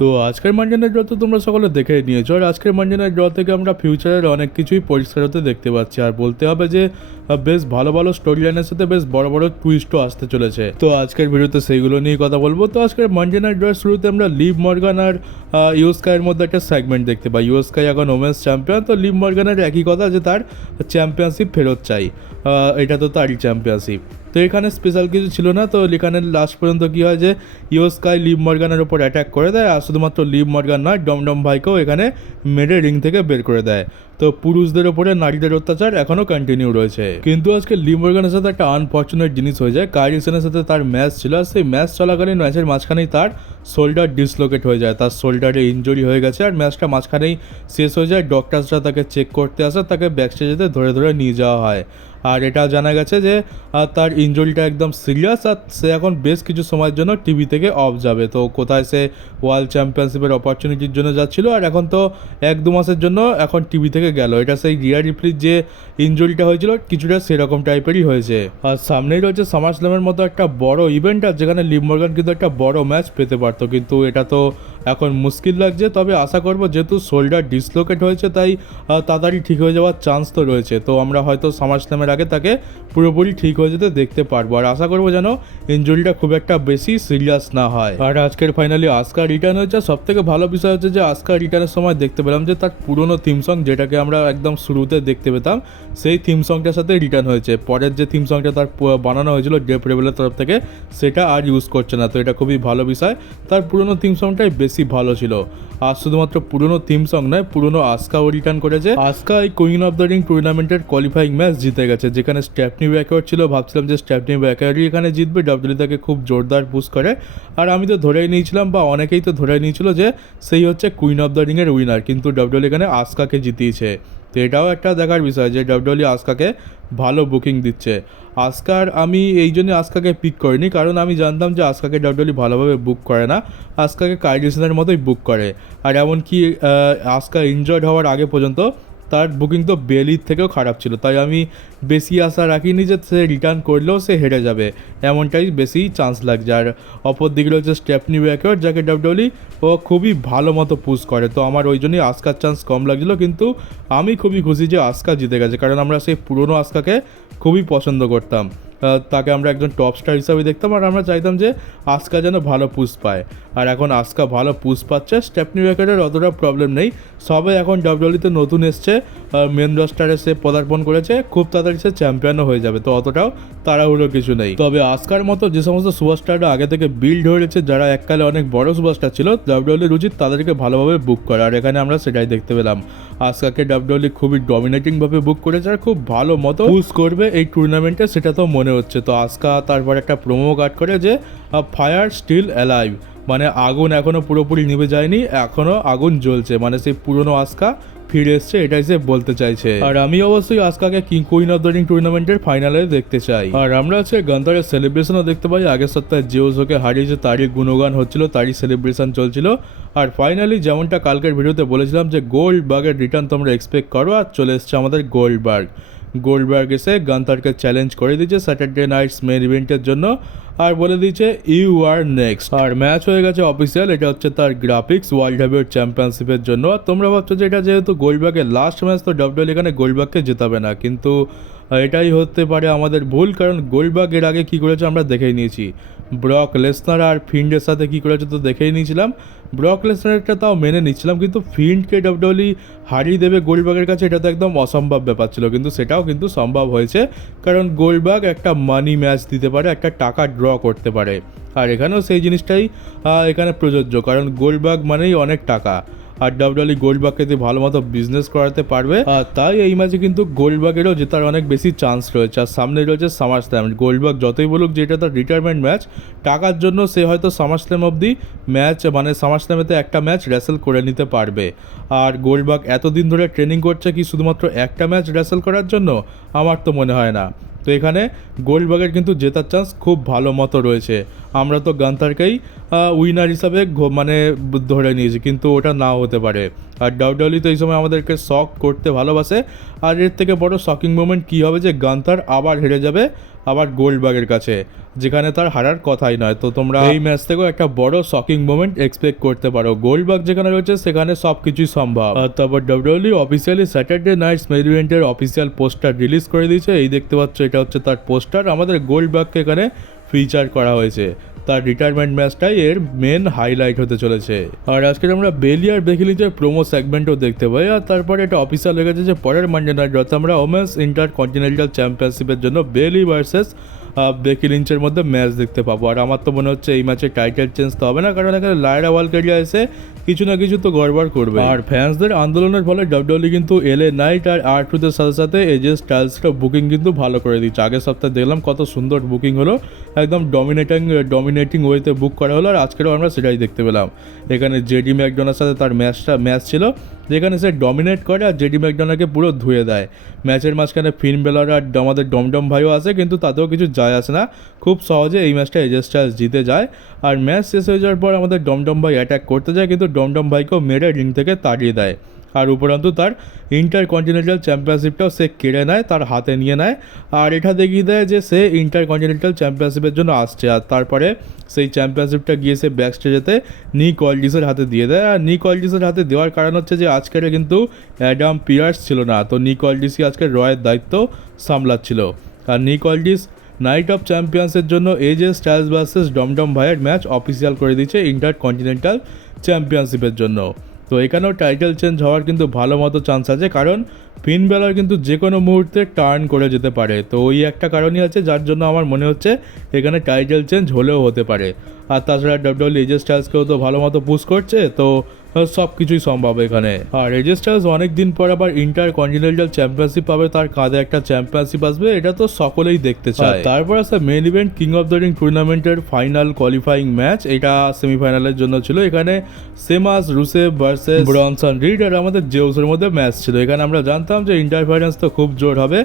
তো আজকের Monday night draw তো তোমরা সকলে দেখে নিয়েছো, আর আজকের মানডে নাইট ড্র থেকে আমরা ফিউচারের অনেক কিছুই পরিষ্কার হতে দেখতে পাচ্ছি। আর বলতে হবে যে বেশ ভালো ভালো স্টোরি লাইনের সাথে বেশ বড় বড় টুইস্টও আসতে চলেছে। তো আজকের ভিডিওতে সেইগুলো নিয়ে কথা বলবো। তো আজকের মানডে নাইট ড্র শুরুতে আমরা লিভ মর্গান আর ইউস্কাইয়ের মধ্যে একটা সেগমেন্ট দেখতে পাই। ইউস্কাই এখন ওমেন্স চ্যাম্পিয়ন, তো লিভ মর্গানের একই কথা যে তার চ্যাম্পিয়নশিপ ফেরত চাই, এটা তো তারই চ্যাম্পিয়নশিপ। তো এখানে স্পেশাল কিছু ছিল না। তো এখানে লাস্ট পর্যন্ত কী হয় যে ইউস্কাই লিভ মর্গানের ওপর অ্যাটাক করে দেয়, আর শুধুমাত্র লিভ মর্গান নয়, ডমডম ভাইকেও এখানে মেরে রিং থেকে বের করে দেয়। তো পুরুষদের ওপরে নারীদের অত্যাচার এখনও কন্টিনিউ রয়েছে। কিন্তু আজকে লিভ মর্গানের সাথে একটা আনফর্চুনেট জিনিস হয়ে যায়। কাইরি সেনের সাথে তার ম্যাচ ছিল, আর সেই ম্যাচ চলাকালীন ম্যাচের মাঝখানেই তার শোল্ডার ডিসলোকেট হয়ে যায়, তার শোল্ডারে ইনজুরি হয়ে গেছে। আর ম্যাচটা মাঝখানেই শেষ হয়ে যায়। ডক্টরসরা তাকে চেক করতে আসে, তাকে ব্যাকস্টেজেতে ধরে ধরে নিয়ে যাওয়া হয়। আর এটা জানা গেছে যে তার ইনজুরিটা একদম সিরিয়াস, আর সে এখন বেশ কিছু সময়ের জন্য টিভি থেকে অফ যাবে। তো কোথায় সে ওয়ার্ল্ড চ্যাম্পিয়নশিপের অপরচুনিটির জন্য যাচ্ছিল, আর এখন তো 1-2 মাসের জন্য এখন টিভি থেকে গেল। এটা সেই রিয়া রিপ্লির যে ইনজুরিটা হয়েছিল কিছুটা সেরকম টাইপেরই হয়েছে। আর সামনেই রয়েছে সামার স্ল্যামের মতো একটা বড় ইভেন্ট, আর যেখানে লিভ মর্গান কিন্তু একটা বড় ম্যাচ পেতে পারতো, কিন্তু এটা তো এখন মুশকিল লাগছে। তবে আশা করবো যেহেতু শোল্ডার ডিসলোকেট হয়েছে তাই তাড়াতাড়ি ঠিক হয়ে যাওয়ার চান্স তো রয়েছে। তো আমরা হয়তো সামার স্ল্যামের আগে তাকে পুরোপুরি ঠিক হয়ে যেতে দেখতে পারবো, আর আশা করবো যেন ইনজুরিটা খুব একটা বেশি সিরিয়াস না হয়। আর আজকের ফাইনালি আস্কা রিটার্ন হয়েছে। সব থেকে ভালো বিষয় হচ্ছে যে আস্কা রিটার্নের সময় দেখতে পেলাম যে তার পুরনো থিম সং, যেটাকে আমরা একদম শুরুতে দেখতে পেতাম, সেই থিম সংটার সাথে রিটার্ন হয়েছে। পরের যে থিম সংটা তার বানানো হয়েছিল ডেপ রেবেলের তরফ থেকে, সেটা আর ইউজ করছে না। তো এটা খুবই ভালো বিষয়। তার পুরনো থিম সংটাই বেশি ভালো ছিল। আর শুধুমাত্র পুরনো থিম সং নয়, পুরনো আস্কাও রিটার্ন করেছে। আস্কা এই কুইন অফ দ্য রিং টুর্নামেন্টের কোয়ালিফাইং ম্যাচ জিতে গেছে, যেখানে স্টেফনি ব্যাকওয়ার্ড ছিল। ভাবছিলাম যে স্টেফনি ব্যাকওয়ার্ডই এখানে জিতবে, ডাব্লিউডব্লিউ তাকে খুব জোরদার পুশ করে। আর আমি তো ধরেই নিয়েছিলাম, বা অনেকেই তো ধরেই নিয়েছিল যে সেই হচ্ছে কুইন অফ দ্য রিংয়ের উইনার, কিন্তু ডাব্লিউডব্লিউ এখানে আস্কাকে জিতিয়েছে। তো এটাও একটা দেখার বিষয় যে ডাব্লিউডব্লিউ আস্কাকে ভালো বুকিং দিচ্ছে। আস্কার আমি এই জন্য আস্কাকে পিক করিনি, কারণ আমি জানতাম যে আস্কাকে ডাব্লিউডব্লিউ ভালোভাবে বুক করে না, আস্কাকে কাইরি সেনের মতোই বুক করে। আর এমনকি আস্কা ইনজয়েড হওয়ার আগে পর্যন্ত তার বুকিং তো বেলির থেকেও খারাপ ছিল। তাই আমি বেশি আশা রাখিনি যে সে রিটার্ন করলেও সে হেরে যাবে, এমনটাই বেশি চান্স লাগছে। আর অপর দিকে রয়েছে স্টেফনি ব্যাকওয়ার্ড, যাকে ডাব্লিউডব্লিউ ও খুবই ভালো মতো পুশ করে। তো আমার ওই জন্যই আস্কার চান্স কম লাগছিলো, কিন্তু আমি খুবই খুশি যে আস্কা জিতে গেছে, কারণ আমরা সেই পুরনো আস্কাকে খুবই পছন্দ করতাম। তাকে আমরা একজন টপ স্টার হিসাবে দেখতাম, আর আমরা চাইতাম যে আস্কা যেন ভালো পুশ পায়। আর এখন আস্কা ভালো পুশ পাচ্ছে। স্টেফনি ব্যাকওয়ার্ডের অতটা প্রবলেম নেই, সবে এখন ডাব্লিউডব্লিউতে নতুন এসছে, মেন রস্টারে সে পদার্পণ করেছে, খুব তাড়াতাড়ি সে চ্যাম্পিয়নও হয়ে যাবে। তো অতটাও তাড়াহুড়ো কিছু নেই। তবে আস্কার মতো যে সমস্ত সুপারস্টাররা আগে থেকে বিল্ড হয়ে রয়েছে, যারা এককালে অনেক বড় সুপারস্টার ছিল, ডাব্লিউডব্লিউর উচিত তাদেরকে ভালোভাবে বুক করা। আর এখানে আমরা সেটাই দেখতে পেলাম। আস্কাকে ডাব্লিউডব্লিউ খুবই ডমিনেটিংভাবে বুক করেছে, আর খুব ভালো মতো পুশ করবে এই টুর্নামেন্টে, সেটা তো মনে হচ্ছে। তো আস্কা তারপর একটা প্রোমো কাট করে যে ফায়ার স্টিল অ্যালাইভ, মানে আগুন এখনও পুরোপুরি নিভে যায়নি, এখনও আগুন জ্বলছে, মানে সেই পুরনো আস্কা ফিরে এসছে, এটাই সে বলতে চাইছে। আর আমি অবশ্যই আস্কাকে কুইন অফ দ্য রিং টুর্নামেন্টের ফাইনালে দেখতে চাই। আর আমরা আজকে গান্তারের সেলিব্রেশনও দেখতে পাই। আগের সপ্তাহে জিওসোকে হারিয়েছে, তারই গুণগান হচ্ছিল, তারই সেলিব্রেশন চলছিল। আর ফাইনালি যেমনটা কালকের ভিডিওতে বলেছিলাম যে গোল্ডবার্গের রিটার্ন তোমরা এক্সপেক্ট করো, আর চলে এসছে আমাদের গোল্ডবার্গ এসে গান্তারকে চ্যালেঞ্জ করে দিয়েছে স্যাটারডে নাইটস মেন ইভেন্টের জন্য, আর বলে দিয়েছে ইউ আর নেক্সট। আর ম্যাচ হয়ে গেছে অফিসিয়াল, এটা হচ্ছে তার গ্রাফিক্স ওয়ার্ল্ড হেভিওয়েট চ্যাম্পিয়নশিপের জন্য। আর তোমরা ভাবছো যে এটা যেহেতু গোল্ডবার্গের লাস্ট ম্যাচ, তো ডাব্লিউডব্লিউ এখানে গোল্ডবার্গকে জেতাবে না, কিন্তু এটাই হতে পারে আমাদের ভুল, কারণ গোল্ডবার্গ এর আগে কী করেছে আমরা দেখেই নিয়েছি। ব্রক লেসনার আর ফিন্ডের সাথে কী করেছে তো দেখেই নিয়েছিলাম। ব্রক লেসনারটা তাও মেনে নিচ্ছিলাম, কিন্তু ফিন্ডকে ডাব্লিউডব্লিউ হারিয়ে দেবে গোল্ডবার্গের কাছে, এটা তো একদম অসম্ভব ব্যাপার ছিল। কিন্তু সেটাও কিন্তু সম্ভব হয়েছে, কারণ গোল্ডবার্গ একটা মানি ম্যাচ দিতে পারে, একটা টাকা ড্র করতে পারে। আর এখানেও সেই জিনিসটাই এখানে প্রযোজ্য, কারণ গোল্ডবার্গ মানেই অনেক টাকা, আর ডাব্লিউডব্লিউ গোল্ডবার্গকে দিয়ে ভালো মতো বিজনেস করাতে পারবে। আর তাই এই ম্যাচে কিন্তু গোল্ডবার্গেরও জেতার অনেক বেশি চান্স রয়েছে। আর সামনে রয়েছে সামার স্ল্যাম। গোল্ডবার্গ যতই বলুক যে এটা তার রিটায়ারমেন্ট ম্যাচ, টাকার জন্য সে হয়তো সামার স্ল্যাম অবধি ম্যাচ, মানে সামার স্ল্যামেতে একটা ম্যাচ রেসেল করে নিতে পারবে। আর গোল্ডবার্গ এতদিন ধরে ট্রেনিং করছে কি শুধুমাত্র একটা ম্যাচ রেসেল করার জন্য? আমার তো মনে হয় না। তো এখানে গোল্ডবার্গের কিন্তু জেতার চান্স খুব ভালো মতো রয়েছে। আমরা তো গান্থারকেই উইনার হিসাবে মানে ধরে নিয়েছি, কিন্তু ওটা নাও হতে পারে। আর ডাব্লিউডব্লিউ তো এই সময় আমাদেরকে শক করতে ভালোবাসে। আর এর থেকে বড় শকিং মোমেন্ট কী হবে যে গান্থার আবার হেরে যাবে, আবার গোল্ডবার্গের কাছে, যেখানে তার হারার কথাই নয়। তো তোমরা এই ম্যাচ থেকেও একটা বড় শকিং মোমেন্ট এক্সপেক্ট করতে পারো। গোল্ডবার্গ যেখানে রয়েছে সেখানে সব কিছুই সম্ভব। আর তারপর W W officially Saturday nights main ইভেন্টের অফিসিয়াল পোস্টার রিলিজ করে দিয়েছে। এই দেখতে পাচ্ছ, এটা হচ্ছে তার পোস্টার। আমাদের গোল্ডবার্গকে এখানে ফিচার করা হয়েছে। তার রিটায়ারমেন্ট ম্যাচটাই এর মেন হাইলাইট হতে চলেছে। আর আজকে আমরা বেলি আর বেকি লিঞ্চের প্রোমো সেগমেন্টও দেখতে পাই। আর তারপরে এটা অফিসিয়াল হয়ে গেছে যে পরের মানডে নাইট রাতে আমরা ওমেন্স ইন্টার কন্টিনেন্টাল চ্যাম্পিয়নশিপের জন্য বেলি ভার্সেস বেকি লিঞ্চের মধ্যে ম্যাচ দেখতে পাবো। আর আমার তো মনে হচ্ছে এই ম্যাচে টাইটেল চেঞ্জ তো হবে না, কারণ এখানে লায়রা ওয়ালকারিয়া এসে কিছু না কিছু তো গড়বড় করবে। আর ফ্যান্সদের আন্দোলনের ফলে ডাব্লিউডাব্লিউ কিন্তু এলএ নাইট আর R-Truth সাথে সাথে এজে স্টাইলসটা বুকিং কিন্তু ভালো করে দিচ্ছে। আগের সপ্তাহে দেখলাম কত সুন্দর বুকিং হলো, একদম ডমিনেটিং ওয়েতে বুক করা হলো। আর আজকেরও আমরা সেটাই দেখতে পেলাম। এখানে জেডি ম্যাকডোনাল্ডের সাথে তার ম্যাচ ছিল, যেখানে সে ডমিনেট করে আর জেডি ম্যাকডোনাল্ডকে পুরো ধুয়ে দেয়। ম্যাচের মাঝখানে ফিন বেলার আর আমাদের ডমডম ভাইও আছে, কিন্তু তাতেও কিছু যায় আসে না। খুব সহজে এই ম্যাচটা এজে স্টাইলস জিতে যায়। আর ম্যাচ শেষ হয়ে যাওয়ার পর আমাদের ডমডম ভাই অ্যাটাক করতে যায়, কিন্তু ডমডম ভাইকেও মেরে রিং থেকে তাড়িয়ে দেয়। আর উপরন্তু তার ইন্টার কন্টিনেন্টাল চ্যাম্পিয়নশিপটাও সে কেড়ে নেয়, তার হাতে নিয়ে নেয়। আর এটা দেখিয়ে দেয় যে সে ইন্টার কন্টিনেন্টাল চ্যাম্পিয়নশিপের জন্য আসছে। আর তারপরে সেই চ্যাম্পিয়নশিপটা গিয়ে সে ব্যাক স্টেজেতে নিক অল্ডিসের হাতে দিয়ে দেয়। আর নিক অল্ডিসের হাতে দেওয়ার কারণ হচ্ছে যে আজকের কিন্তু অ্যাডাম পিয়ার্স ছিল না, তো নিক অল্ডিসই আজকে রয়ের দায়িত্ব সামলাচ্ছিল। আর নিক অল্ডিস নাইট অফ চ্যাম্পিয়ন্সের জন্য এজে স্টাইলস ভার্সেস ডমডম ভাইয়ের ম্যাচ অফিসিয়াল করে দিচ্ছে ইন্টার কন্টিনেন্টাল চ্যাম্পিয়নশিপের জন্য। তো এখানেও টাইটেল চেঞ্জ হওয়ার কিন্তু ভালো মতো চান্স আছে, কারণ ফিন বেলার কিন্তু যে কোনো মুহূর্তে টার্ন করে যেতে পারে। তো ওই একটা কারণই আছে যার জন্য আমার মনে হচ্ছে এখানে টাইটেল চেঞ্জ হলেও হতে পারে। আর তাছাড়া ডাব্লিউডাব্লিউ এজে স্টাইলসকেও তো ভালো মতো পুশ করছে, তো সব কিছুই সম্ভব এখানে। আর এজে স্টাইলস অনেক দিন পর আবার ইন্টার কন্টিনেন্টাল চ্যাম্পিয়নশিপ পাবে, তার কাঁধে একটা চ্যাম্পিয়নশিপ আসবে, এটা তো সকলেই দেখতে চায়। তারপর আছে main event king of the ring টুর্নামেন্টের ফাইনাল কোয়ালিফাইং ম্যাচ। এটা সেমিফাইনালের জন্য ছিল। এখানে সেমাস রুসেভ ভার্সেস ব্রনসন রিড আর আমাদের জেউসের মধ্যে ম্যাচ ছিল। এখানে আমরা জানতাম যে ইন্টারফারেন্স তো খুব জোর হবে।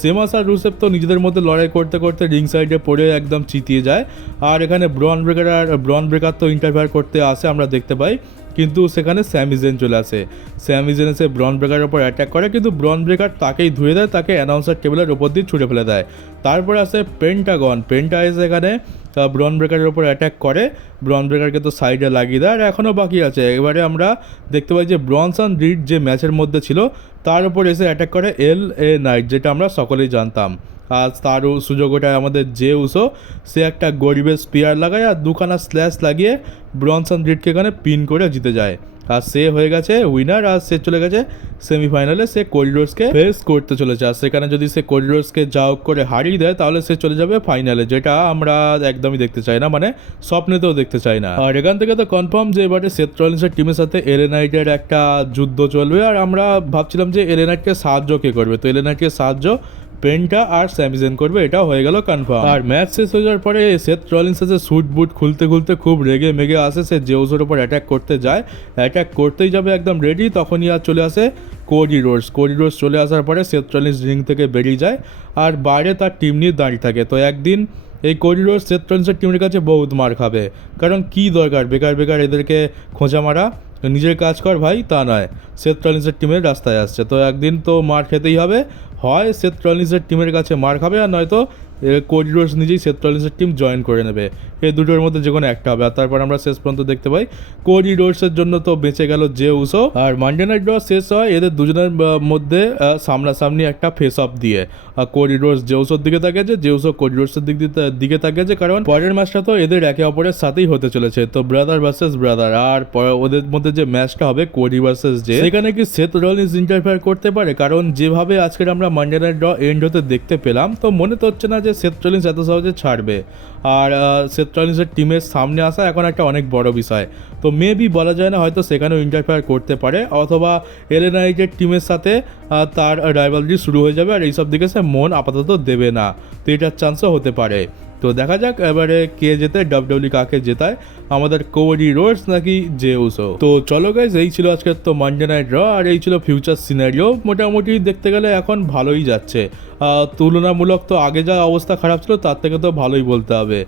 সেমাস আর রুসেভ তো নিজেদের মধ্যে লড়াই করতে করতে রিং সাইডে পড়ে একদম চিতিয়ে যায়। আর এখানে ব্রন ব্রেকার তো ইন্টারফেয়ার করতে আসে, আমরা দেখতে পাই, কিন্তু সেখানে স্যামি জেন চলে আসে। স্যামি জেন এসে ব্রন ব্রেকারের ওপর অ্যাটাক করে, কিন্তু ব্রন ব্রেকার তাকেই ধুয়ে দেয়, তাকে অ্যানাউন্সার টেবিলের ওপর দিয়ে ছুটে ফেলে দেয়। তারপরে আসে পেন্টা এসে এখানে ব্রন ব্রেকারের ওপর অ্যাটাক করে, ব্রন ব্রেকারকে তো সাইডে লাগিয়ে দেয়। আর এখনও বাকি আছে, এবারে আমরা দেখতে পাই যে ব্রনসন রিড যে ম্যাচের মধ্যে ছিল তার উপর এসে অ্যাটাক করে এলএ নাইট, যেটা আমরা সকলেই জানতাম। আর তারও সুযোগ ওটায় আমাদের জেউসও, সে একটা গরিবের স্পিয়ার লাগায় আর দুখানা স্ল্যাশ লাগিয়ে ব্রনসন রিডকে এখানে পিন করে জিতে যায়। আর সে হয়ে গেছে উইনার, আর সে চলে গেছে সেমিফাইনালে। সে কোডি রোডসকে ফেস করতে চলেছে। আর সেখানে যদি সে কোডি রোডসকে যা হোক করে হারিয়ে দেয় তাহলে সে চলে যাবে ফাইনালে, যেটা আমরা একদমই দেখতে চাই না, মানে স্বপ্নেতেও দেখতে চাই না। আর এখান থেকে তো কনফার্ম যে এবারে সেথ রলিন্সের টিমের সাথে এলএ নাইটের একটা যুদ্ধ চলবে। আর আমরা ভাবছিলাম যে এলএ নাইটকে সাহায্য কে করবে, তো এলএ নাইটকে সাহায্য পেন্টা আর স্যামি জেন করবে, এটা হয়ে গেল কনফার্ম। আর ম্যাচ শেষ হয়ে যাওয়ার পরে সেথ রলিন্স এসে স্যুট বুট খুলতে খুব রেগে মেগে আসে, সে জেউসের ওপর অ্যাটাক করতে যায়। অ্যাটাক করতেই যাবে একদম রেডি, তখনই আর চলে আসে কোডি রোডস চলে আসার পরে সেথ রলিন্স রিং থেকে বেরিয়ে যায় আর বাইরে তার টিম নিয়ে দাঁড়িয়ে থাকে। তো একদিন এই কোডি রোডস সেথ রলিন্সের টিমের কাছে বহুত মার খাবে, কারণ কি দরকার বেকার এদেরকে খোঁচা মারা, নিজের কাজ কর ভাই, তা নয়। সেথ রলিন্সের টিমের রাস্তায় আসছে, তো একদিন তো মার খেতেই হবে। হয় সেথ রলিন্সের টিমের কাছে মার খাবে, আর নয়তো কোডি রোডস নিজেই সেথ রলিন্সের টিম জয়েন করে নেবে। এই দুটোর মধ্যে যে কোনো একটা হবে। আর তারপর আমরা শেষ পর্যন্ত দেখতে পাই কোডি রোডসের জন্য তো বেঁচে গেল জেউসও। আর মানডে নাইট ড্র শেষ হয় এদের দুজনের মধ্যে সামনাসামনি একটা ফেস অফ দিয়ে। আর কোডি রোডস জেউসের দিকে তাকিয়েছে, জেউসও কোডি রোডসের দিকে তাকিয়েছে, কারণ পরের ম্যাচটা তো এদের একে অপরের সাথেই হতে চলেছে। তো ব্রাদার ভার্সেস ব্রাদার, আর ওদের মধ্যে যে ম্যাচটা হবে কোডি ভার্সেস জে, সেখানে কি সেথ রলিন্স ইন্টারফেয়ার করতে পারে? কারণ যেভাবে আজকের আমরা মানডে নাইট ড্র এন্ড হতে দেখতে পেলাম, তো মনে তো হচ্ছে না যে সেথ রলিন্স এত সহজে ছাড়বে। আর সেথ রলিন্সের টিমের সামনে আসা এখন একটা অনেক বড় বিষয়। তো মেবি বলা যায় না, হয়তো সেখানেও ইন্টারফেয়ার করতে পারে, অথবা এলএ নাইটের টিমের সাথে তার রাইভালরি শুরু হয়ে যাবে, আর এইসব দিকে সে মন আপাতত দেবে না। তো এটার চান্সও হতে পারে। তো দেখা যাক এবারে কে জেতে, ডাব্লিউডাব্লিউ কাকে জেতায়, আমাদের কোডি রোডস নাকি জেউসো। তো চলো গাইজ, এই ছিল আজকের তো মানডে নাইট র, আর এই ছিল ফিউচার সিনারিও। মোটামুটি দেখতে গেলে এখন ভালোই যাচ্ছে। তুলনামূলক তো আগে যা অবস্থা খারাপ ছিল তার থেকে তো ভালোই বলতে হবে।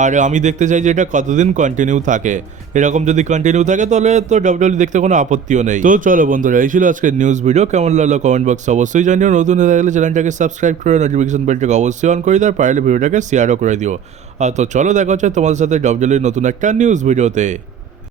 আর আমি দেখতে চাই যে এটা কতদিন কন্টিনিউ থাকে। এরকম যদি কন্টিনিউ থাকে তাহলে তো ডাব্লিউডাব্লিউ দেখতে কোনো আপত্তিও নেই। তো চলো বন্ধুরা, এই ছিল আজকের নিউজ ভিডিও। কেমন লাগলো কমেন্ট বক্সে অবশ্যই জানিও। নতুন হয়ে থাকলে চ্যানেলটাকে সাবস্ক্রাইব করে নোটিফিকেশন বেলটাকে অবশ্যই অন করে দিও, আর পারলে ভিডিওটাকে শেয়ারও করে দিও। তো চলো দেখা হচ্ছে তোমাদের সাথে ডাব্লিউডাব্লিউর নতুন একটা নিউজ ভিডিওতে।